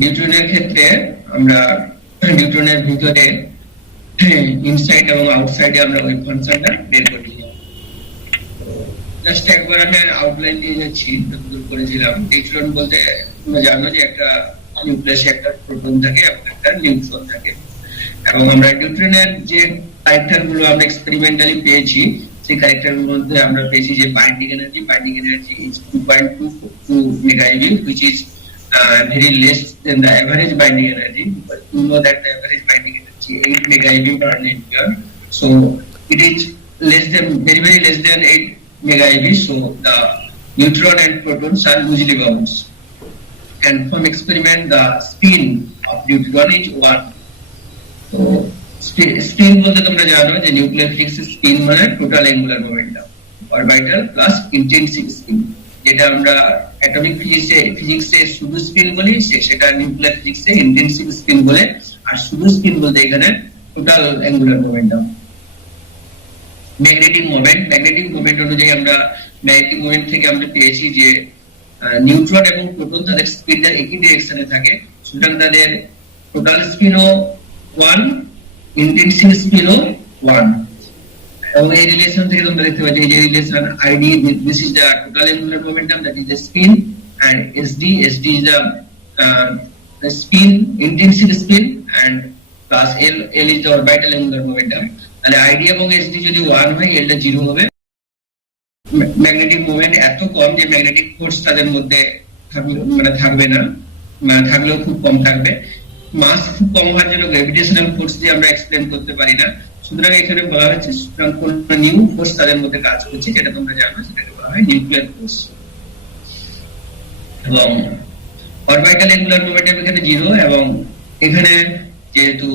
নিউট্রনের ক্ষেত্রে আমরা নিউট্রনের ভিতরে ইনসাইড এবং আউটসাইডে আমরা ওয়েভ ফাংশনটা বের করি। জাস্ট একবার আমি আউটলাইন দিয়ে যাচ্ছি, যতদূর করেছিলাম। নিউট্রন বলতে তোমরা জানো যে একটা নিউক্লিয়াসে একটা প্রোটন থাকে এবং একটা নিউট্রন থাকে, এবং আমরা নিউট্রনের যে ক্যারেক্টার গুলো আমরা এক্সপেরিমেন্টালি পেয়েছি, সেই ক্যারেক্টার গুলোর মধ্যে আমরা পেয়েছি যে binding energy is 2.22 MeV, which is very less than the average binding energy, because you know that the average binding energy 8 MeV per nucleon, so it is very less than 8 MeV. So the neutron and protons are loosely bound, and from experiment the spin of neutron is 1. So spin বলতে তোমরা জানো যে nuclear ফিজিক্সে spin মানে total angular momentum, orbital plus intensive spin. যেটা আমরা atomic ফিজিক্সে শুধু স্পিন বলি, সেটা নিউক্লিয়ার ফিজিক্সে ইন্টেনসিভ স্পিন বলে। আর শুধু স্পিন বলতে এখানে total angular momentum. Magnetic moment অনুযায়ী আমরা ম্যাগনেটিক মোমেন্ট থেকে আমরা পেয়েছি যে নিউট্রন এবং প্রোটন তাদের স্পিনটা একই ডিরেকশনে থাকে, সুতরাং তাদের টোটাল স্পিনও 1, ইন্টেনসিভ স্পিনও 1। এবং এই রিলেশন থেকে তোমরা দেখতে পাচ্ছ এই যে relation ID, this is the total angular momentum, that is the spin, and SD is the spin, intensive spin, and plus L is the orbital angular momentum। তাহলে ID এবং SD যদি 1 হয়, L টা 0 হবে। ম্যাগনেটিক মোমেন্ট এত কম যে magnetic force তাদের মধ্যে থাকবে না, থাকলেও খুব কম থাকবে। মাস খুব কম হওয়ার জন্য গ্র্যাভিটেশনাল ফোর্স দিয়ে আমরা এক্সপ্লেন করতে পারি না, সুতরাং এখানে বলা হচ্ছে সুতরাং কোন নিউ ফোর্স তাদের মধ্যে কাজ করছে, যেটা তোমরা জানো, সেটাকে বলা হয় নিউক্লিয়ার ফোর্স। এবং অরবিটাল অ্যাঙ্গুলার মোমেন্টাম এখানে 0, এবং এখানে যেহেতু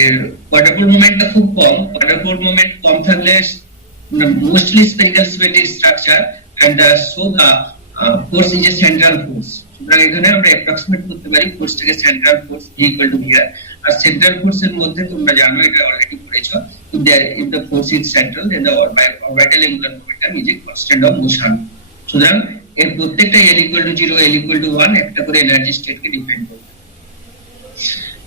এর কোয়াড্রাপল মোমেন্টটা খুব কম, কোয়াড্রাপল মোমেন্ট কম থাকলে mostly spherical symmetric structure, and so the force is a central force. সুতরাং এখানে আমরা অ্যাপ্রক্সিমেট করতে পারি ফোর্সটাকে central force equal to V. R central ফোর্সের মধ্যে তোমরা জানো, এটা অলরেডি পড়েছো, if the force is central, then the orbital angular momentum is a constant of motion. সুতরাং এর প্রত্যেকটা L equal to 0, L equal to 1 একটা করে এনার্জি স্টেটকে ডিফাইন করবে।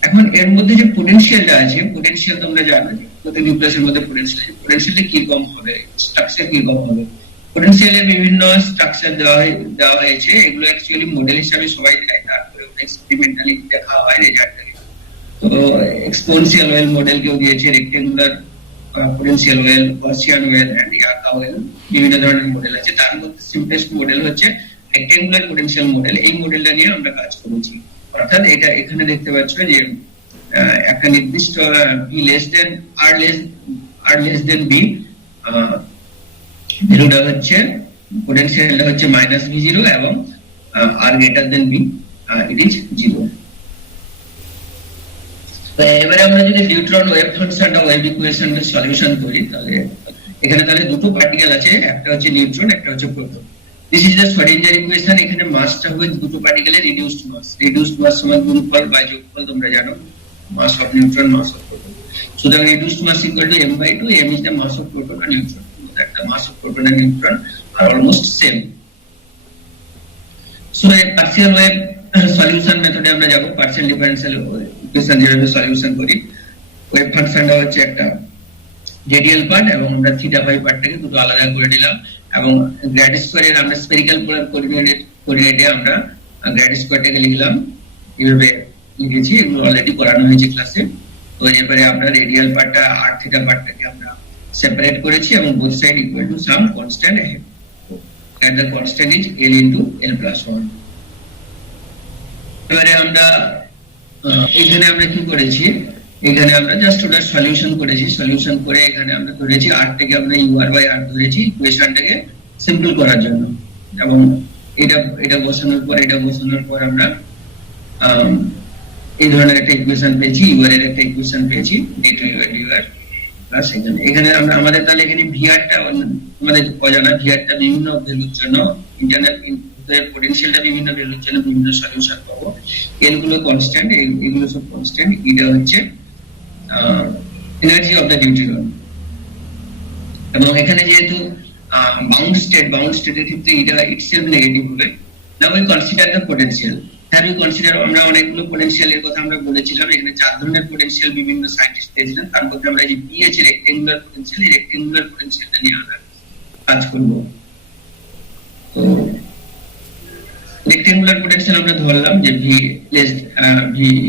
এখন এর মধ্যে যে পোটেনশিয়ালটা আছে, পোটেনশিয়াল তোমরা জানো যে প্রতি নিউক্লিয়াসের মধ্যে পোটেনশিয়ালটা কি রকম হবে, স্ট্রাকচার কি রকম হবে। পোটেনশিয়ালের বিভিন্ন স্ট্রাকচার দেওয়া হয়েছে, এগুলো অ্যাকচুয়ালি মডেল হিসেবে সবাই দেয়, তারপরে এক্সপেরিমেন্টালি দেখা হয় রেজাল্টটাকে। তো এক্সপোনেনশিয়াল ওয়েল মডেল কেউ দিয়েছে, rectangular potential well, Gaussian well, and Yukawa well, বিভিন্ন ধরনের মডেল আছে। তার মধ্যে সিম্পলেস্ট মডেল হচ্ছে রেক্টেঙ্গুলার পোটেনশিয়াল মডেল। এই মডেলটা নিয়ে আমরা কাজ করেছি। অর্থাৎ এটা এখানে দেখতে পাচ্ছ যে একটা নির্দিষ্ট b less than r less than b, ভ্যালুটা হচ্ছে পোটেনশিয়ালটা হচ্ছে -v0, এবং r greater than b it is 0। তো এবারে আমরা যদি নিউট্রন ওয়েভ ফাংশনটা ওয়েভ ইকুয়েশনটা সলিউশন করি, তাহলে এখানে দুটো পার্টিকেল আছে, একটা হচ্ছে নিউট্রন, একটা হচ্ছে proton. This is the Schrodinger equation. এখানে মাসটা হবে দুটো পার্টিকেলের রিডিউসড মাস সমান গুণফল বা যোগফল, তোমরা জানো, mass of neutron, mass of proton. সুতরাং reduced mass equal to m/2, m is the mass of proton and neutron, that the mass of proton and neutron are almost same. So a partial wave solution মেথডে আমরা যাব, partial differential equation যেভাবে solution করি। Wave ফাংশনটা হচ্ছে একটা radial part, এবং আমরা থিটা ফাই পার্টটাকে দুটো আলাদা করে দিলাম, এবং গ্র্যাড স্কয়ারের আমরা স্ফেরিক্যাল পোলার কোঅর্ডিনেটে আমরা গ্র্যাড স্কয়ারটাকে লিখলাম, এইভাবে লিখেছি। এগুলো অলরেডি করানো হয়েছে ক্লাসে। তো এরপরে আমরা রেডিয়াল পার্টটা আর থিটা পার্টটাকে আমরা সেপারেট করেছি, এবং both side equal to some constant, and the constant is L into L+1। এবারে আমরা এখানে আমরা কি করেছি, এখানে আমরা জাস্ট ওটা সলিউশন করেছি। সলিউশন করে এখানে আমরা ধরেছি r থেকে আমরা UR/r ধরেছি ইকুয়েশনটাকে সিম্পল করার জন্য, এবং এটা বসানোর পর আমরা এই ধরনের একটা ইকুয়েশন পেয়েছি, UR এর একটা ইকুয়েশন পেয়েছি, d2UR প্লাস এখানে আমরা আমাদের তাহলে এখানে ভিআরটা আমাদের অজানা, ভিআরটা বিভিন্ন ভ্যালুর জন্য, ইন্টারনাল পোটেনশিয়ালটা বিভিন্ন ভ্যালুর জন্য বিভিন্ন সলিউশন পাবো। এল গুলো কনস্ট্যান্ট, এগুলো সব কনস্ট্যান্ট। এটা হচ্ছে এনার্জি অফ দ্য নিউট্রন। এবং এখানে যেহেতু বাউন্ড স্টেটের ক্ষেত্রে এটা ইটসেলফ নেগেটিভ হবে। Now we consider the potential. Have you consider, আমরা অনেকগুলো পোটেনশিয়ালের কথা আমরা বলেছিলাম, এখানে 4 ধরনের পোটেনশিয়াল বিভিন্ন সায়েন্টিস্ট দিয়েছিলেন, তার মধ্যে আমরা যে পিএইচ এর রেক্টেঙ্গুলার পোটেনশিয়াল, এই রেক্টেঙ্গুলার পোটেনশিয়ালটা নিয়ে আমরা কাজ করব। তো রেক্টেঙ্গুলার পোটেনশিয়াল আমরা ধরলাম যে V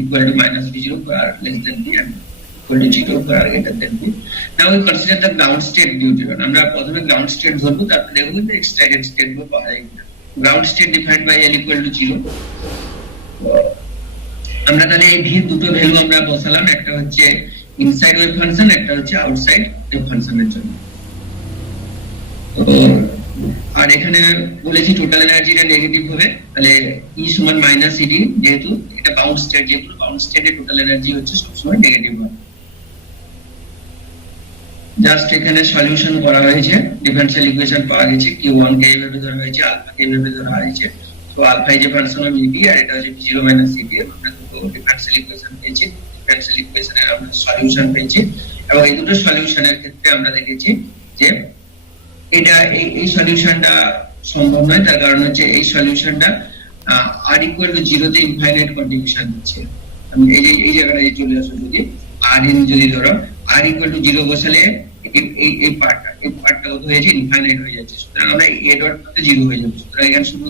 equal to minus V zero for R less than V and equal to zero for R greater than V. Now we consider the ground state deuteron. আমরা প্রথমে গ্রাউন্ড স্টেট ধরবো, তারপরে দেখবো যে extracted state গুলো পাওয়া যায় কিনা। Ground state defined by L equal to zero. আমরা তাহলে এই ভির দুটো ভ্যালু আমরা বসালাম, একটা হচ্ছে ইনসাইড ওয়েভ ফাংশন, একটা হচ্ছে আউটসাইড ওয়েভ ফাংশনের জন্য। আর এখানে বলেছি টোটাল এনার্জিটা নেগেটিভ হবে, তাহলে ই সমান মাইনাস ইডি, যেহেতু এটা বাউন্ড স্টেট, যেহেতু বাউন্ড স্টেটে টোটাল এনার্জি হচ্ছে সবসময় নেগেটিভ হয়। জাস্ট এখানে সলিউশন করা হয়েছে, ডিফারেনশিয়াল ইকুয়েশন পাওয়া গেছে, Q1 কে এইভাবে ধরা হয়েছে, আলফা কে এইভাবে ধরা হয়েছে। তো alpha is a function of ED আর এটা হচ্ছে v0 মাইনাস ইডি। আমরা দুটো ডিফারেনশিয়াল ইকুয়েশন পেয়েছি, ডিফারেনশিয়াল ইকুয়েশনের আমরা সলিউশন পেয়েছি, এবং এই দুটো সলিউশনের ক্ষেত্রে আমরা দেখেছি যে এটা এই সলিউশনটা সম্ভব নয়। তার কারণ হচ্ছে এই সলিউশনটা r ইকুয়াল টু 0 তে ইনফাইনাইট কন্ট্রিবিউশন দিচ্ছে। আমি এই জায়গাটায় চলে আসো, যদি r ইন যদি ধরো r ইকুয়াল টু 0 বসালে এই পার্টটা কত হয়েছে, ইনফাইনাইট হয়ে যাচ্ছে। সুতরাং আমরা a ডটটা 0 হয়ে যাবে। সুতরাং এখানে শুধু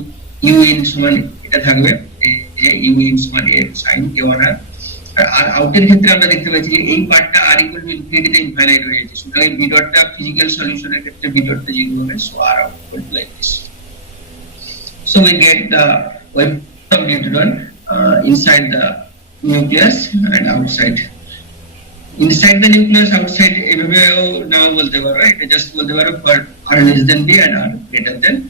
u ইন সমান এটা থাকবে, এই যে u ইন সমান a sin k1 আর আউটের ক্ষেত্রে আমরা দেখতে পাচ্ছি যে এই পার্টটা r ইকুয়াল টু ইনফিনিটি তে ইনফাইনাইট হয়ে যাচ্ছে। সুতরাং b ডটটা ফিজিক্যাল সলিউশনের ক্ষেত্রে b ডটটা 0 হবে। So r out equal to like this. So we get the wave of neutron inside the nucleus and outside. Inside the nucleus, outside এভাবেও নাও বলতে পারো, এটা জাস্ট বলতে পারো for r less than b and r greater than b.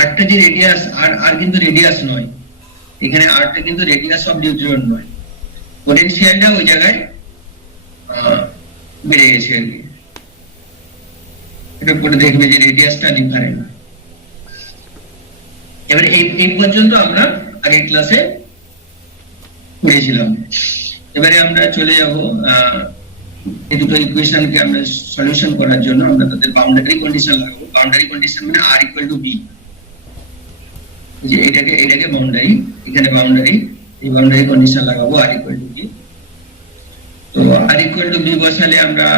আর টা যে radius, আর কিন্তু radius নয়, এখানে আরটা কিন্তু রেডিয়াস অফ নিউট্রন নয়, পোটেনশিয়ালটা ওই জায়গায় বেড়ে গেছে আর কি। এটা পরে দেখবে যে রেডিয়াসটা ডিফারেন্ট। এবারে এই পর্যন্ত আমরা আগের ক্লাসে পড়েছিলাম। এবারে আমরা চলে যাব এই দুটো ইকুয়েশনকে আমরা সলিউশন করার জন্য আমরা তাদের বাউন্ডারি কন্ডিশন লাগাবো। বাউন্ডারি কন্ডিশন মানে r ইকুয়াল টু b, যে এটাকে বাউন্ডারি, এখানে বাউন্ডারি, এই বাউন্ডারি কন্ডিশন লাগাবো r ইকুয়াল টু b। তো r ইকুয়াল টু b বসালে আমরা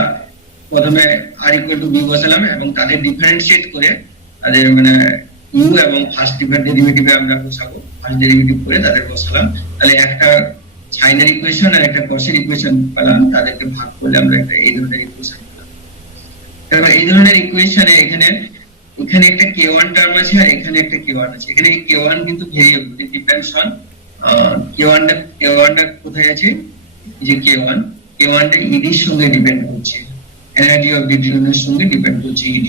প্রথমে r ইকুয়াল টু b বসালাম এবং তাদের ডিফারেন্সিয়েট করে তাদের মানে u এবং ফার্স্ট ডেরিভেটিভে আমরা বসাবো, ফার্স্ট ডেরিভেটিভ করে তাদের বসালাম। তাহলে একটা সাইনের ইকুয়েশন আর একটা কসের ইকুয়েশন পেলাম, তাদেরকে ভাগ করলে আমরা একটা এই ধরনের ইকুয়েশন পেলাম। এবার এই ধরনের ইকুয়েশনে এখানে একটা k1 টার্ম আছে আর এখানে একটা k1 আছে। এখানে এই k1 কিন্তু variable, it depends on k1 টা কোথায় আছে, এই যে k1 টা ed এর সঙ্গে ডিপেন্ড করছে, এনার্জি অফ ডিউটেরনের সঙ্গে ডিপেন্ড করছে ed।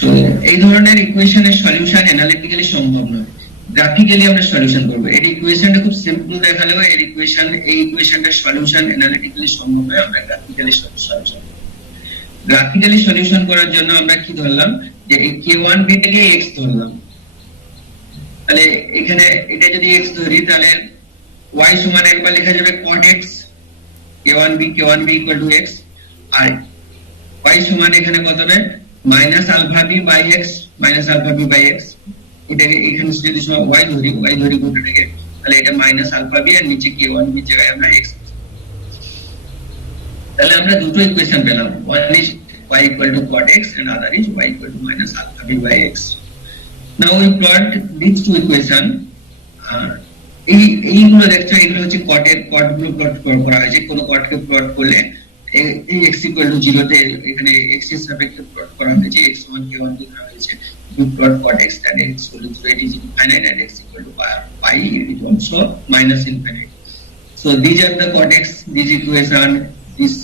তো এই ধরনের ইকুয়েশনের সলিউশন অ্যানালিটিক্যালি সম্ভব নয়, গ্রাফিক্যালি আমরা সলিউশন করব। এই ইকুয়েশনটা খুব সিম্পল দেখালেও এই ইকুয়েশনটার সলিউশন অ্যানালিটিক্যালি সম্ভব নয়, আমরা গ্রাফিক্যালি সলিউশন করব। গ্রাফিক্যালি সলিউশন করার জন্য আমরা কি ধরলাম, যে এই k1 b থেকে x ধরলাম। তাহলে এখানে এটা যদি x ধরি তাহলে y সমান একবার লেখা যাবে cot x, k1 b equal to x, R y সমান এখানে কত হবে minus alpha b by x, এটাকে এখানে যদি y ধরি গোটাটাকে, তাহলে এটা minus alpha b আর নিচে k1 b জায়গায় আমরা x। তাহলে আমরা দুটো ইকুয়েশন পেলাম, one is y equal to cot x and other is y equal to minus alpha b by x. Now we plot these two equation. এইগুলো দেখছো, এগুলো হচ্ছে cot গুলো প্লট করা হয়েছে। কোন cot কে প্লট করলে এই x equal to 0 তে এখানে x এর সাপেক্ষে প্লট করা হয়েছে, x সমান k1 ধরা হয়েছে। We plot cot x that x equal to 0, it is infinite, and x equal to pi, it is also minus infinite. So these are the cot x, this equation, this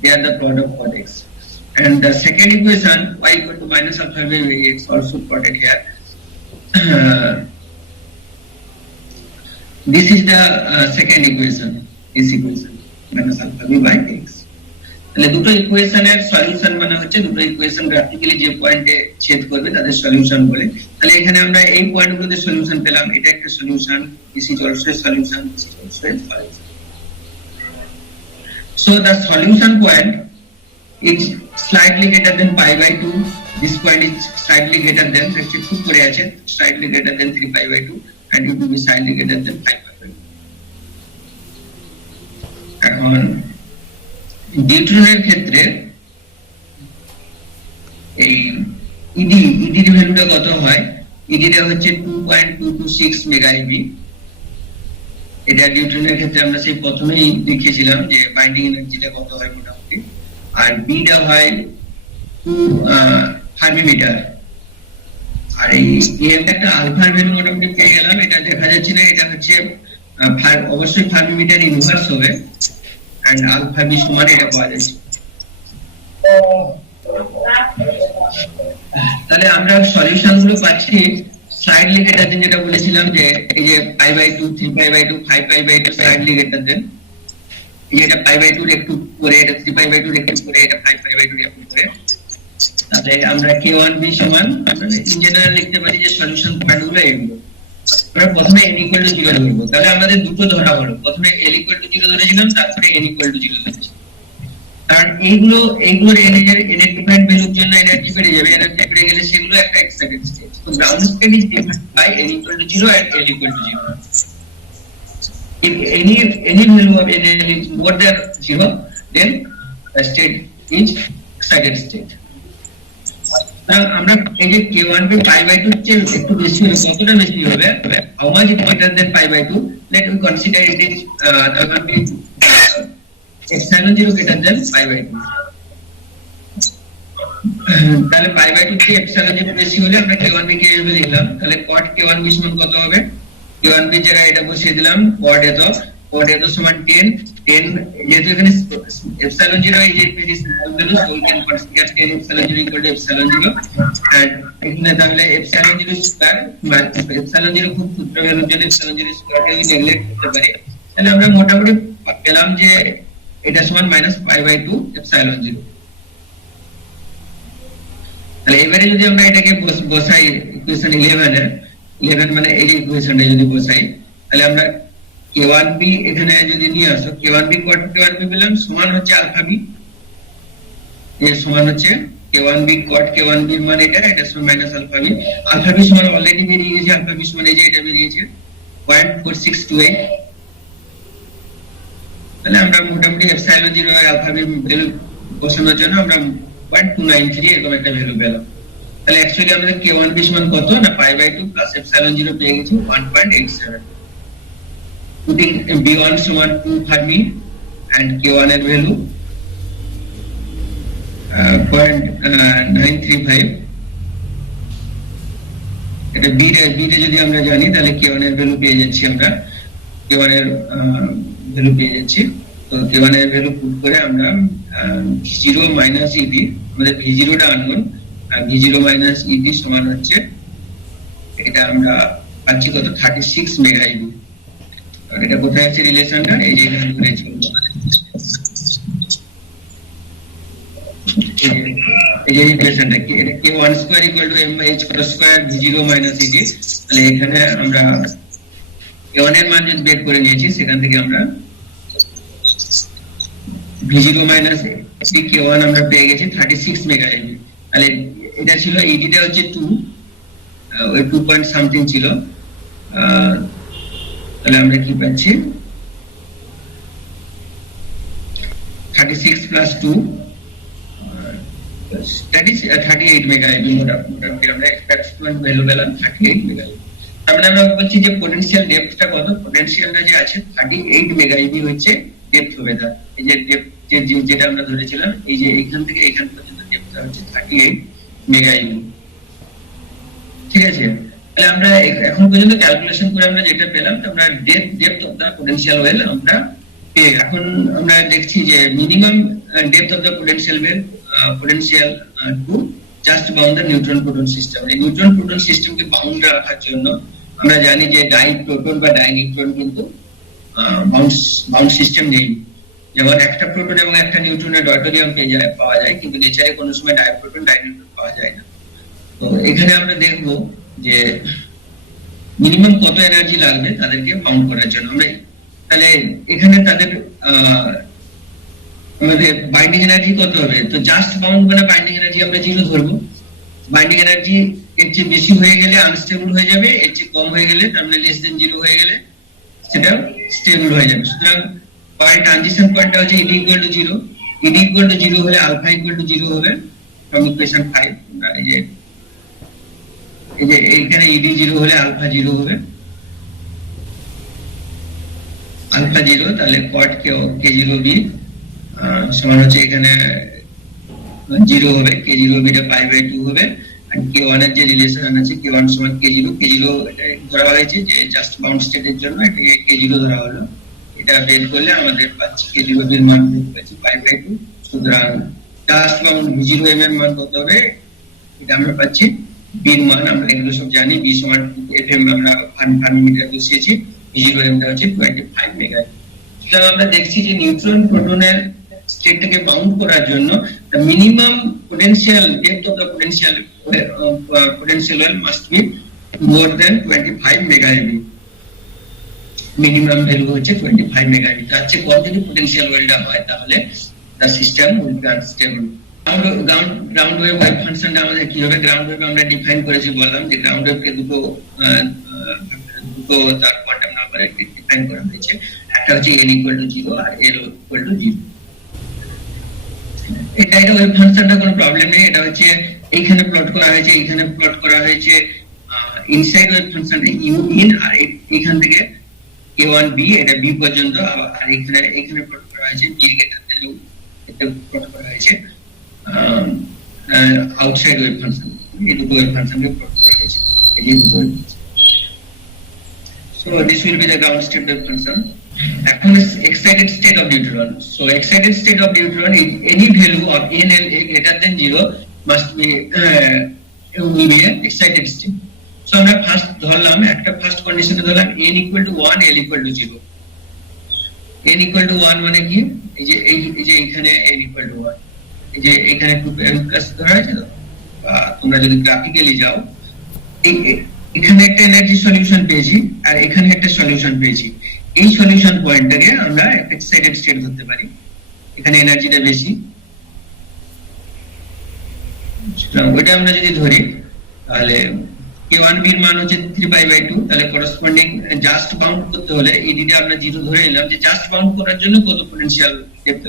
they are the plot of cot x. And the second equation, y equal to minus alpha b by x, also plotted here. This is the second equation, this equation minus alpha b by x. তাহলে দুটো ইকুয়েশনের solution মানে হচ্ছে দুটো equation graphically যে পয়েন্টে ছেদ করবে তাদের সলিউশন বলে। তাহলে এখানে আমরা এই পয়েন্টগুলোতে সলিউশন পেলাম, এটা একটা solution, this is also a solution, this is also a solution. So the solution point is slightly greater than pi by 2 this point is slightly greater than, actually খুব করে আছে, slightly greater than 3 pi by 2 and it will be slightly greater than 5 pi by 2. এখন নিউট্রনের ক্ষেত্রে এই ED এর ভ্যালুটা কত হয়? ইডি টা হচ্ছে 2.226 মেগা ইবি। এটা নিউট্রনের ক্ষেত্রে আমরা সেই প্রথমেই দেখিয়েছিলাম যে বাইন্ডিং এনার্জিটা কত হয় মোটামুটি। আর বি টা হয় 2 ফার্মি মিটার। আর এই এর একটা আলফা ভ্যালু মোটামুটি পেয়ে গেলাম। এটা দেখা যাচ্ছে না, এটা হচ্ছে অবশ্যই ফার্মি মিটার ইনভার্স হবে এন্ড আলফা বি সমান এটা পাওয়া যাচ্ছে। তাহলে আমরা সলিউশন গুলো পাচ্ছি স্লাইডলি গ্রেটার দেন, যেটা বলেছিলাম যে এই যে pi by 2, 3 pi by 2, 5 pi by 2 slightly greater than. এটা পাই বাই 2 এর একটু করে, এটা 3 পাই বাই 2 এর একটু করে, এটা 5 পাই বাই 2 এর একটু করে। তাহলে আমরা k1b সমান মানে ইন জেনারেল লিখতে পারি যে সলিউশন পয়েন্টগুলো এগুলো। আমরা প্রথমে n = 0 ধরব। তাহলে আমাদের দুটো ধরা হলো, প্রথমে l = 0 ধরেছিলাম, তারপরে n = 0 ধরেছি। কারণ এইগুলোর n এর ডিফারেন্ট ভ্যালুর জন্য এনার্জি বেড়ে যাবে, এনার্জি বেড়ে গেলে সেগুলো একটা এক্সাইটেড স্টেট। তো ground state is defined by n = 0 and l = 0. If any value of n is more than 0, then the state is excited state. আমরা এই যে k1b pi by 2 চেয়ে একটু বেশি হবে, কতটা বেশি হবে? How much greater than pi by 2? Let we consider it is epsilon 0 greater than pi by 2. তাহলে pi by 2 চেয়ে epsilon 0 বেশি হলে আমরা k1b কে এভাবে লিখলাম। তাহলে cot k1b সমান কত হবে? k1b জায়গায় এটা বসিয়ে দিলাম, cot এত সমান 10 যেহেতু এখানে epsilon 0 এই যে value, so we can consider 10 epsilon 0 equal to epsilon 0 and এখানে তাহলে epsilon 0 স্কয়ার, epsilon 0 খুব ছোট ভ্যালুর জন্য epsilon 0 স্কয়ারকে আমি নেগলেক্ট করতে পারি। তাহলে আমরা মোটামুটি পেলাম যে এটা সমান -pi by 2 epsilon 0। তাহলে এবারে যদি আমরা এটাকে বসাই ইকুয়েশন 11 মানে এই ইকুয়েশনটা যদি বসাই, তাহলে আমরা k1b এখানে যদি নিয়ে আসো, k1b cot k1b পেলাম সমান হচ্ছে আলফা বি, এর সমান হচ্ছে k1b cot k1b মানে এটা সমান minus alpha B. Alpha B সমান অলরেডি বেরিয়ে গেছে, আলফা বি সমান এই যে এটা বেরিয়েছে 0.4628। তাহলে আমরা মোটামুটি এপসাইলন 0 এর আলফা বি ভ্যালু বসানোর জন্য আমরা 0.293 এরকম একটা ভ্যালু পেলাম। তাহলে অ্যাকচুয়ালি আমাদের k1b সমান কত না pi by 2 প্লাস এপসাইলন 0 পেয়ে গেছি 1.87। putting b1 সমান 2 ফার্মি and k1 এর ভ্যালু 0.935। এটা b তে যদি আমরা জানি তাহলে k1 এর ভ্যালু পেয়ে যাচ্ছি, আমরা k1 এর ভ্যালু পেয়ে যাচ্ছি। তো k1 এর ভ্যালু পুট করে আমরা v0 মাইনাস eb, আমাদের v0 টা আননোন, আর v0 মাইনাস eb সমান হচ্ছে এটা আমরা পাচ্ছি কত 36 মেগা ইবি। আর এটা কোথায় আছে রিলেশনটা? এই যে এখানে ধরেছি, এই যে রিলেশনটা কি, এটা k1 square equal to m/h square v0 minus eb। তাহলে এখানে আমরা k1 এর মান যদি বের করে নিয়েছি, সেখান থেকে আমরা v0 মাইনাস k1 আমরা পেয়ে গেছি 36 মেগা ইবি। তাহলে এটা ছিল ed টা হচ্ছে 2, ওই 2 পয়েন্ট সামথিং ছিল। তাহলে আমরা কি পাচ্ছি 36 প্লাস 2 that is 38 মেগা ইবি। মোটামুটি আমরা এক্সপেক্টেড ভ্যালু পেলাম 38 মেগা ইবি। তাহলে আমরা বলছি যে পোটেনশিয়াল ডেপথটা কত? পোটেনশিয়ালটা যে আছে 38 মেগা ইবি হচ্ছে ডেপথ হবে তার। এই যে ডেপথ যেটা আমরা ধরেছিলাম, এই যে এইখান থেকে এইখান পর্যন্ত ডেপথটা হচ্ছে 38 মেগা ইবি। ঠিক আছে, তাহলে আমরা এখন পর্যন্ত ক্যালকুলেশন করে আমরা যেটা পেলাম, আমরা depth of the potential well আমরা পেয়ে, এখন আমরা দেখছি যে minimum depth of the potential well to just bound the neutron proton system. এই নিউট্রন প্রোটন সিস্টেমকে বাউন্ড রাখার জন্য আমরা জানি যে ডাইপ্রোটন বা ডাইনিউট্রন কিন্তু বাউন্ড সিস্টেম নেই। যেমন একটা প্রোটন এবং একটা নিউট্রনের ডয়টোরিয়াম পাওয়া যায়, কিন্তু নেচারে কোনো সময় ডাইপ্রোটন ডাইনিউট্রন পাওয়া যায় না। তো এখানে আমরা দেখব যে মিনিমাম কত এনার্জি লাগবে তাদেরকে বাউন্ড করার জন্য। আমরা তাহলে এখানে তাদের আমাদের বাইন্ডিং এনার্জি কত হবে? তো জাস্ট বাউন্ড মানে বাইন্ডিং এনার্জি আমরা 0 ধরবো। বাইন্ডিং এনার্জি এর চেয়ে বেশি হয়ে গেলে আনস্টেবল হয়ে যাবে, এর চেয়ে কম হয়ে গেলে তার মানে লেস দেন জিরো হয়ে গেলে সেটা স্টেবল হয়ে যাবে। সুতরাং পয়েন্ট ট্রানজিশন পয়েন্টটা হচ্ছে ED equal to zero. ED equal to zero হলে আলফা ইকুয়াল টু জিরো হবে ফ্রম ইকুয়েশন 5। এই যে এইখানে ইডি জিরো হলে আলফা জিরো হবে, আলফা জিরো, তাহলে কট কে জিরো বি সমান হচ্ছে এখানে জিরো হবে, কে জিরো বিটা পাই বাই 2 হবে। আর কে ওয়ান এর যে রিলেশন আছে কে ওয়ান সমান কে জিরো, কে জিরো ধরা হয়েছে যে জাস্ট বাউন্ড স্টেটের জন্য এটাকে কে জিরো ধরা হলো। এটা বের করলে আমাদের পাচ্ছি কে জিরো বির মান পাচ্ছি পাই বাই 2। সুতরাং জাস্ট বাউন্ড জিরো এম এর মান কত হবে, এটা আমরা পাচ্ছি বির মান, আমরা এগুলো সব জানি, বি সমান এফএম আমরা ফার্মি মিটার বসিয়েছি, জিরো এমটা হচ্ছে 25 মেগা। সুতরাং আমরা দেখছি যে নিউট্রন প্রোটনের স্টেটটাকে বাউন্ড করার জন্য the minimum potential depth of the potential well must be more than 25 mega eV। Minimum value হচ্ছে 25 মেগা eV। তার চেয়ে কম যদি পোটেনশিয়াল ওয়েলটা হয় তাহলে the system will be unstable। Ground wave ফাংশনটা আমাদের কিভাবে গ্রাউন্ড ওয়েভ আমরা ডিফাইন করেছি বললাম যে গ্রাউন্ড ওয়েভকে দুটো তার কোয়ান্টাম নাম্বারে ডিফাইন করা হয়েছে। একটা হচ্ছে n ইকুয়াল টু 0 আর l ইকুয়াল টু 0। এটা ওয়েভ ফাংশনটা কোনো প্রবলেম নেই, এটা হচ্ছে এইখানে প্লট করা হয়েছে, এইখানে প্লট করা হয়েছে inside wave function u in, আর এখান থেকে a1 b এটা b পর্যন্ত, আর এখানে প্লট করা হয়েছে b গ্রেটার দ্যান u, এটা প্লট করা হয়েছে আউটসাইড ওয়েভ ফাংশন। এই দুটো ওয়েভ ফাংশনকে প্লট করা হয়েছে, এই যে দুটো। So this will be the ground state wave function. এখন excited state of neutron. So excited state of neutron is any value of n and a greater than 0 must be will be an excited state. So আমরা first ধরলাম, একটা first কন্ডিশনে ধরলাম n equal to 1 l equal to 0। n equal to 1 মানে কি, এই যে এখানে n equal to 1, এই যে এখানে 2m প্লাস ধরা হয়েছে। তো তোমরা যদি গ্রাফিক্যালি যাও, এখানে একটা এনার্জি সলিউশন পেয়েছি আর এখানে একটা সলিউশন পেয়েছি। এই সলিউশন পয়েন্টটাকে আমরা এক্সাইটেড স্টেট ধরতে পারি, এখানে এনার্জিটা বেশি। ওইটা আমরা যদি ধরি তাহলে k1 b এর মান হচ্ছে 3π/2, তাহলে করসপন্ডিং জাস্ট বাউন্ড করতে হলে এডিটা আমরা 0 ধরে নিলাম যে জাস্ট বাউন্ড করার জন্য কত পোটেনশিয়াল ডেপথ।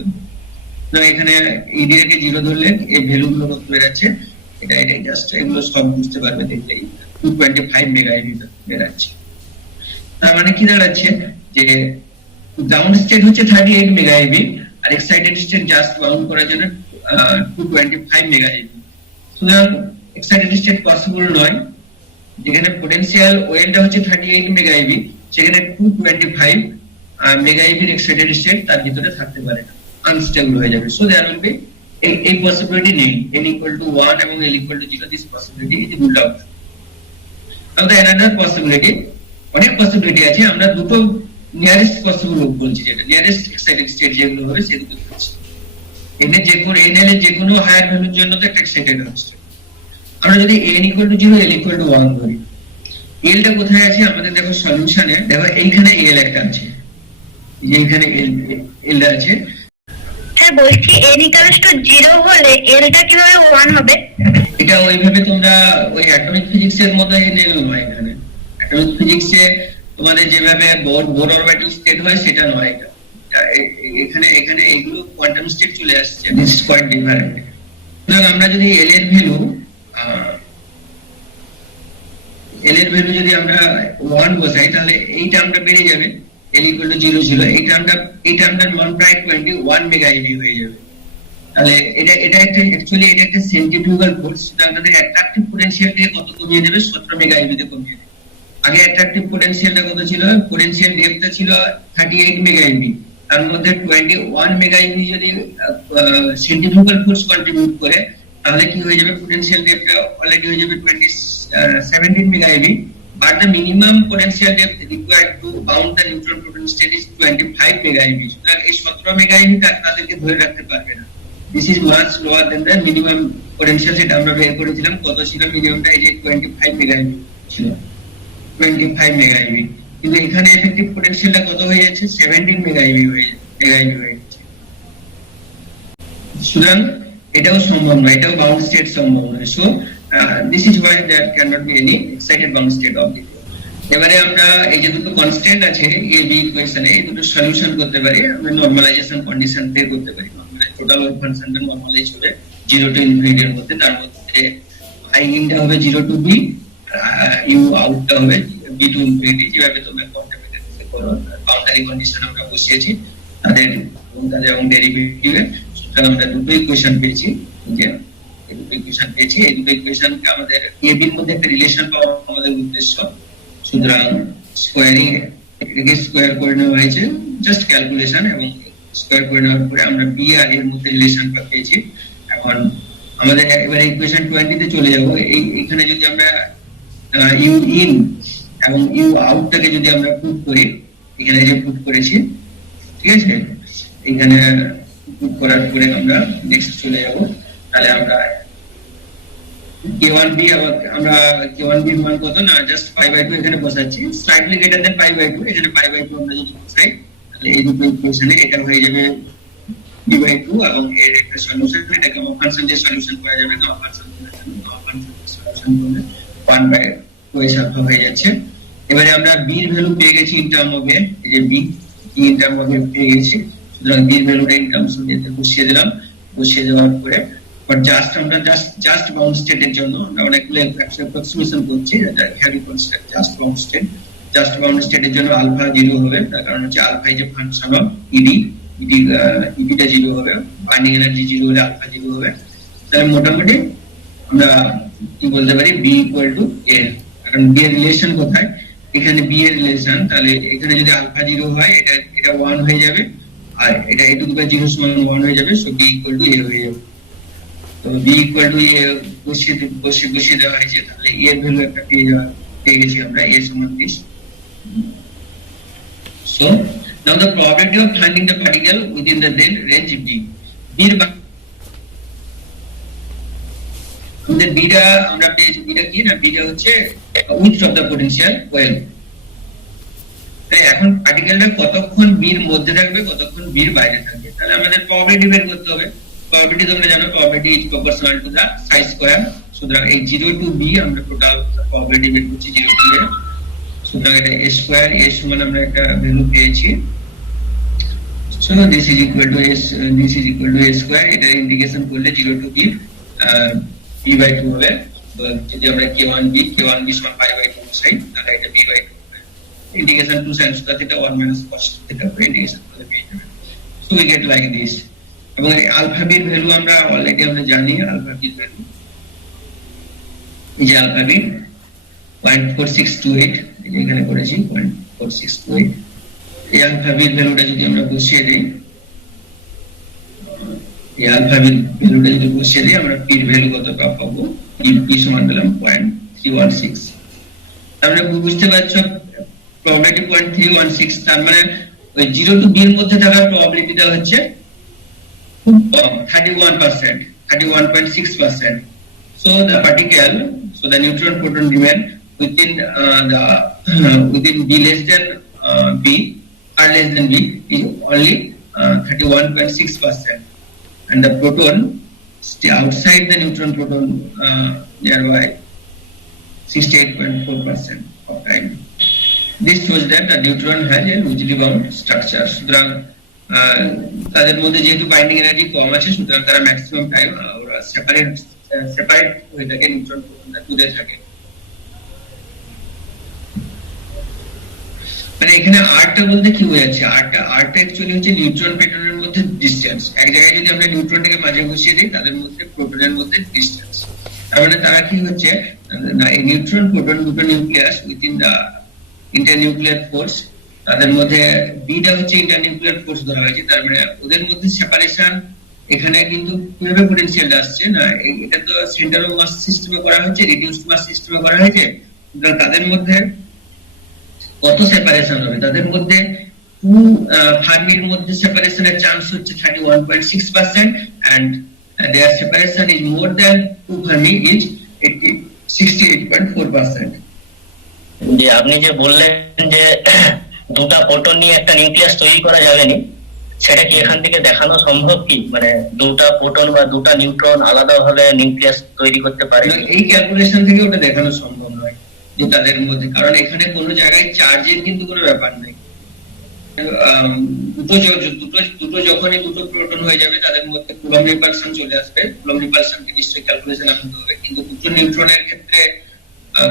তো এখানে এডিটাকে 0 ধরলে এই ভ্যালুগুলো কত বেরাচ্ছে, এটাই জাস্ট এগুলো সব বুঝতে পারবে দেখলেই 225 মেগা eV বেরাচ্ছে। তার মানে কি দাঁড়াচ্ছে যে গ্রাউন্ড স্টেট হচ্ছে 38 মেগা eV আর এক্সাইটেড স্টেট জাস্ট বাউন্ড করার জন্য 225 মেগা eV। সুতরাং এক্সাইটেড স্টেট পসিবল নয়, যেখানে পোটেনশিয়াল ওয়েলটা হচ্ছে 38 মেগা eV, সেখানে 225 মেগা eV এর এক্সাইটেড স্টেট তার ভিতরে থাকতে পারে না, আনস্টেবল হয়ে যাবে। সো দেয়ার উইল বি এই পসিবিলিটি নেই, n equal to 1 এবং l equal to 0, this possibility is ruled out. আমাদের অ্যানাদার পসিবিলিটি, অনেক পসিবিলিটি আছে, আমরা দুটো নিয়ারেস্ট পসিবল বলছি, যেটা নিয়ারেস্ট এক্সাইটেড স্টেট যেগুলো হবে সেগুলো বলছি। এনে যে কোনো nl এর যে কোনো হায়ার ভ্যালুর জন্য তো একটা এক্সাইটেড হবে। আমরা যদি n equal to 0 l equal to 1 ধরি, l টা কোথায় আছে আমাদের দেখো সলিউশনে, দেখো এইখানে l একটা আছে, এইখানে l আছে। হ্যাঁ বলছি n equals to 0 হলে l টা কিভাবে 1 হবে? এটা ওইভাবে তোমরা ওই অ্যাটমিক ফিজিক্সের মতো nl নয়, এখানে অ্যাটমিক ফিজিক্সে তোমাদের যেভাবে বোর অরবিটাল স্টেট হয় সেটা নয়, এটা এখানে এগুলো কোয়ান্টাম স্টেট চলে আসছে, দিস ইজ কোয়াইট ডিফারেন্ট। সুতরাং আমরা যদি l এর ভ্যালু যদি আমরা 1 বসাই তাহলে এই টার্মটা বেড়ে যাবে, l equal to 0 ছিল, এই টার্মটার মান প্রায় 21 মেগা eV হয়ে যাবে। তাহলে এটা একটা অ্যাকচুয়ালি এটা একটা সেন্ট্রিফিউগাল ফোর্স, সুতরাং তাদের অ্যাট্রাকটিভ পোটেনশিয়াল থেকে কত কমিয়ে দেবে, 17 মেগা eV তে কমিয়ে দেবে। আগে অ্যাট্রাকটিভ পোটেনশিয়ালটা কত ছিল, পোটেনশিয়াল ডেপথটা ছিল 38 মেগা eV, তার মধ্যে 21 মেগা eV যদি সেন্ট্রিফিউগাল ফোর্স কন্ট্রিবিউট করে তাহলে কি হয়ে যাবে, পোটেনশিয়াল ডেপথটা অলরেডি হয়ে যাবে 17 mega eV, but the minimum potential depth required to bound the neutron proton state is 25 mega eV। সুতরাং এই 17 মেগা eV তাদেরকে ধরে রাখতে পারবে না। This is much lower than the minimum potential, সেটা আমরা বের করেছিলাম, কত ছিল মিনিমামটা, এই যে 25 মেগা eV ছিল, 25 মেগা eV, কিন্তু এখানে এফেক্টিভ পোটেনশিয়ালটা কত হয়ে যাচ্ছে, 17 মেগা eV হয়ে যাচ্ছে। সুতরাং এটাও সম্ভব নয়, এটাও বাউন্ড স্টেট সম্ভব নয়। So this is why there can not be any excited bound state of দ্বিতীয়। এবারে আমরা এই যে দুটো কনস্ট্যান্ট আছে এ বি ইকুয়েশনে, এই দুটো সলিউশন করতে পারি আমরা নরমালাইজেশন কন্ডিশন থেকে করতে পারি। টোটাল ওয়েভ ফাংশনটা নরমালাইজ হবে 0 টু ইনফিনিটি এর মধ্যে, তার মধ্যে আই ইনটা হবে 0 টু বি, ইউ আউটটা হবে বি টু ইনফিনিটি। যেভাবে তোমরা কোয়ান্টিফিকেশন করো বাউন্ডারি কন্ডিশন আমরা বসিয়েছি তাদের এবং ডেরিভেটিভে, সুতরাং আমরা দুটো ইকুয়েশন পেয়েছি। যে এই দুটো ইকুয়েশন পেয়েছি, এই দুটো ইকুয়েশনকে আমাদের এ বির মধ্যে একটা রিলেশন পাওয়া আমাদের উদ্দেশ্য। সুতরাং স্কোয়ারিং এটাকে স্কোয়ার করে নেওয়া হয়েছে, জাস্ট ক্যালকুলেশন, এবং স্কোয়ার করে নেওয়ার পরে আমরা বি আর এর মধ্যে রিলেশন পেয়েছি। এখন আমাদের এবারে ইকুয়েশন 20 তে চলে যাব। এইখানে যদি আমরা ইউ ইন এবং ইউ আউটটাকে যদি আমরা পুট করি, এখানে যে পুট করেছি, ঠিক আছে, এখানে পুট করার পরে আমরা নেক্সট চলে যাব। তাহলে আমরা k1b আমরা k1b এর মান কত না জাস্ট π/2 এখানে বসাচ্ছি, স্লাইটলি গ্রেটার দ্যান π/2, এখানে π/2 আমরা যদি বসাই তাহলে এই দুটো ইকুয়েশনে এটা হয়ে যাবে b/2 এবং এর একটা সলিউশন, এটা গামা ফাংশন যে সলিউশন করা যাবে, গামা ফাংশন সলিউশন করলে 1/2 এর সাথে হয়ে যাচ্ছে। এবারে আমরা b এর ভ্যালু পেয়ে গেছি ইন টার্ম অফ এ, এই যে b ইন টার্ম অফ এ পেয়ে গেছি। সুতরাং b এর ভ্যালুটা ইন টার্মস অফ এ বসিয়ে দিলাম। বসিয়ে দেওয়ার পরে বাট আমরা জাস্ট বাউন্ড স্টেটের জন্য আমরা অনেকগুলো অ্যাপ্রক্সিমেশন করছি, হেভি কনস্ট্যান্ট জাস্ট বাউন্ড স্টেটের জন্য আলফা 0 হবে, তার কারণ হচ্ছে alpha is a function of ইডিটা 0 হবে, বাইন্ডিং এনার্জি 0 হলে আলফা 0 হবে। তাহলে মোটামুটি আমরা কি বলতে পারি b ইকুয়াল টু a, কারণ b এর রিলেশন কোথায়, এখানে b এর রিলেশন, তাহলে এখানে যদি আলফা 0 হয় এটা 1 হয়ে যাবে, আর এটা a টু দি পাওয়ার 0 সমান 1 হয়ে যাবে। So b equal to a হয়ে যাবে। তো b ইকুয়াল টু a বসিয়ে দেওয়া হয়েছে, তাহলে a এর ভ্যালু একটা পেয়ে গেছি আমরা, a সমান 20। So now the probability of finding the particle within the then range b এর আমাদের বিটা আমরা পেয়েছি, বিটা কি না, বিটা হচ্ছে width of the potential well. তাই এখন পার্টিকেলটা কতক্ষণ বির মধ্যে থাকবে, কতক্ষণ বির বাইরে থাকবে, তাহলে আমাদের প্রবাবিলিটি বের করতে হবে। প্রবাবিলিটি তোমরা জানো, probability is proportional to the size square. সুতরাং এই 0 টু b আমরা টোটাল প্রবাবিলিটি বের করছি 0 টু a। সুতরাং এটা a স্কয়ার, a সমান আমরা একটা ভ্যালু পেয়েছি। So this is equal to a square, এটা ইন্টিগ্রেশন করলে 0 টু b b/2 হবে। তো যদি আমরা k1b সমান π/2 বসাই তাহলে এটা b/2 হবে। Integration 2 sin square theta 1 minus cos theta করে ইন্টিগ্রেশন করলে পেয়ে যাবে। So we get like this. এবং আলফা বি এর ভ্যালু আমরা অলরেডি জানি, আলফা বি এর ভ্যালু এই যে আলফা বি 0.4628, এখানে করেছি 0.4628। এই আলফা বি এর ভ্যালুটা যদি আমরা বসিয়ে দেই, এই আলফা বি এর ভ্যালুটা যদি বসিয়ে দেই, আমরা পি এর ভ্যালু কত পাবো, পি সমান পেলাম 0.316। তাহলে বুঝতে পারছো প্রবাবিলিটি 0.316, তার মানে ওই 0 টু b এর মধ্যে থাকার প্রবাবিলিটিটা হচ্ছে খুব কম, 31.6%। So the neutron proton remain within b less than b or less than b is only 31.6%, and the proton stay outside the neutron proton nearby 68.4% of time. This shows that the neutron has a loosely bound structure. সুতরাং তাদের মধ্যে যেহেতু binding energy কম আছে, সুতরাং তারা maximum time ওরা separate হয়ে থাকে, নিউট্রন প্রোটনটা দূরে থাকে। মানে এখানে আরটা বলতে কি বোঝাচ্ছে, আরটা অ্যাকচুয়ালি হচ্ছে নিউট্রন প্রোটনের মধ্যে ডিসটেন্স। এক জায়গায় যদি আমরা নিউট্রনটাকে মাঝে বসিয়ে দিই, তাদের মধ্যে প্রোটনের মধ্যে ডিসটেন্স, তার মানে তারা কি হচ্ছে না, এই নিউট্রন প্রোটন দুটো নিউক্লিয়াস উইথিন দা ইন্টারনিউক্লিয়ার ফোর্স, তাদের মধ্যে বিটা হচ্ছে ইন্টারনিউক্লিয়ার ফোর্স ধরা হয়েছে, তার মানে ওদের মধ্যে সেপারেশন। এখানে কিন্তু কিভাবে পোটেনশিয়াল আসছে না, এটা তো সেন্টার অফ মাস সিস্টেমে করা হয়েছে, রিডিউসড মাস সিস্টেমে করা হয়েছে। তাদের মধ্যে কত সেপারেশন হবে, তাদের মধ্যে টু ফার্মির মধ্যে সেপারেশনের চান্স হচ্ছে 31.6%, and their separation is more than 2 Fermi is 68.4%. যে আপনি যে বললেন যে দুটা প্রোটন নিয়ে একটা নিউক্লিয়াস তৈরি করা যাবে না, সেটা কি এখান থেকে দেখানো সম্ভব কি, মানে দুটা প্রোটন বা দুটা নিউট্রন আলাদাভাবে নিউক্লিয়াস তৈরি করতে পারে? এবং এই ক্যালকুলেশন থেকে ওটা দেখানো সম্ভব নয় যে তাদের মধ্যে, কারণ এখানে কোনো জায়গায় চার্জের কিন্তু কোনো ব্যাপার নেই। দুটো যখনই দুটো প্রোটন হয়ে যাবে তাদের মধ্যে কুলম্ব রিপালশন চলে আসবে। কুলম্ব রিপালশনকে নিশ্চয়ই ক্যালকুলেশন আনতে হবে, কিন্তু দুটো নিউট্রনের ক্ষেত্রে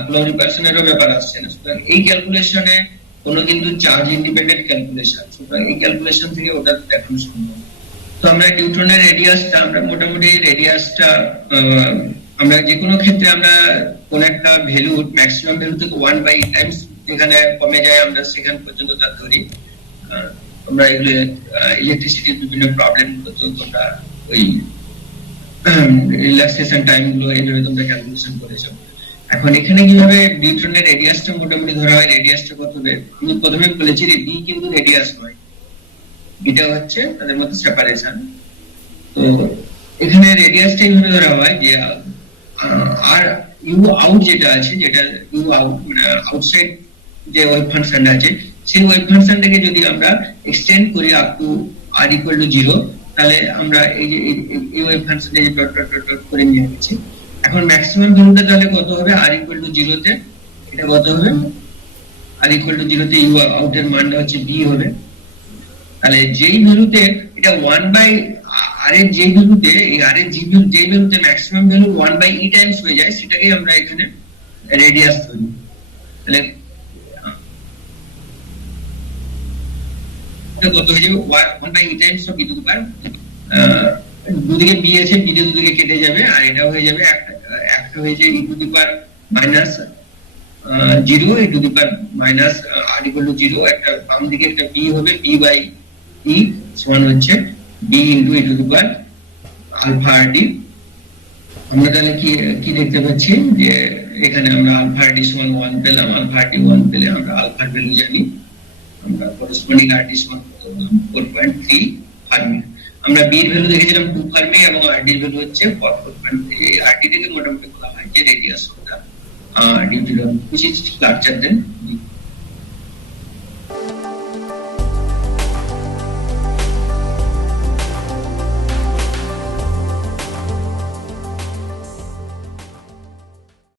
কুলম্ব রিপালশনেরও ব্যাপার আসছে না। সুতরাং এই ক্যালকুলেশনে কোনো কিন্তু চার্জ ইন্ডিপেন্ডেন্ট ক্যালকুলেশন, সুতরাং এই ক্যালকুলেশন থেকে ওটা দেখানো সম্ভব। তো আমরা নিউট্রনের রেডিয়াসটা, আমরা মোটামুটি রেডিয়াসটা আমরা যে কোনো ক্ষেত্রে আমরা কোন একটা ভ্যালু, ম্যাক্সিমাম ভ্যালু থেকে 1/e টাইমস যেখানে কমে যায় আমরা সেখান পর্যন্ত তা ধরি। আমরা এগুলো ইলেকট্রিসিটির বিভিন্ন প্রবলেম গুলো তো তোমরা ওই রিল্যাক্সেশন টাইম গুলো এইভাবে তোমরা ক্যালকুলেশন করেছো। এখন এখানে কিভাবে নিউট্রনের রেডিয়াসটা মোটামুটি ধরা হয়, রেডিয়াসটা কত হবে? আমি প্রথমে বলেছি যে বি কিন্তু রেডিয়াস নয়, এটা হচ্ছে তাদের মধ্যে সেপারেশন। তো এখানে রেডিয়াসটা এইভাবে ধরা হয় যে আর ইউ আউট যেটা আছে, যেটা ইউ আউট মানে আউটসাইড যে ওয়েভ ফাংশন আছে, সেই ওয়েভ ফাংশনটাকে যদি আমরা এক্সটেন্ড করি up to R equal to 0, তাহলে আমরা এই যে এই ওয়েভ ফাংশনটা যে ডট ডট ডট করে নিয়ে গেছি। এখন ম্যাক্সিমাম ভ্যালুটা তাহলে কত হবে? আর ইকুয়াল টু 0 তে এটা কত হবে? আর ইকুয়াল টু 0 তে ইউ আউট এর মানটা হচ্ছে বি হবে। তাহলে যেই ভ্যালুতে এটা 1/r এর যেই ভ্যালুতে, এই r এর যেই ভ্যালুতে ম্যাক্সিমাম ভ্যালু 1/e টাইমস হয়ে যায়, সেটাকেই আমরা এখানে রেডিয়াস ধরি। তাহলে কত হয়ে যাবে? 1/e times of e to the power, দুদিকে b আছে, b দুদিকে কেটে যাবে, আর এটা হয়ে যাবে একটা হয়ে যায় e to the power minus 0, e to the power minus r equal to 0, একটা বাম দিকে একটা b হবে, b/e সমান হচ্ছে b into e to the power alpha R D. আমরা তাহলে কি দেখতে পাচ্ছি যে এখানে আমরা আলফা আর ডি সমান 1 পেলাম, আলফা আর ডি 1 পেলে আমরা আলফার ভ্যালু জানি, আমরা করেসপন্ডিং আর ডি সমান 4.3 ফার্মি। আমরা বি এর ভ্যালু দেখেছিলাম 2 ফার্মি এবং আর ডি এর ভ্যালু হচ্ছে 4.3। আর ডি থেকে মোটামুটি বলা হয় যে radius of the due to which is larger then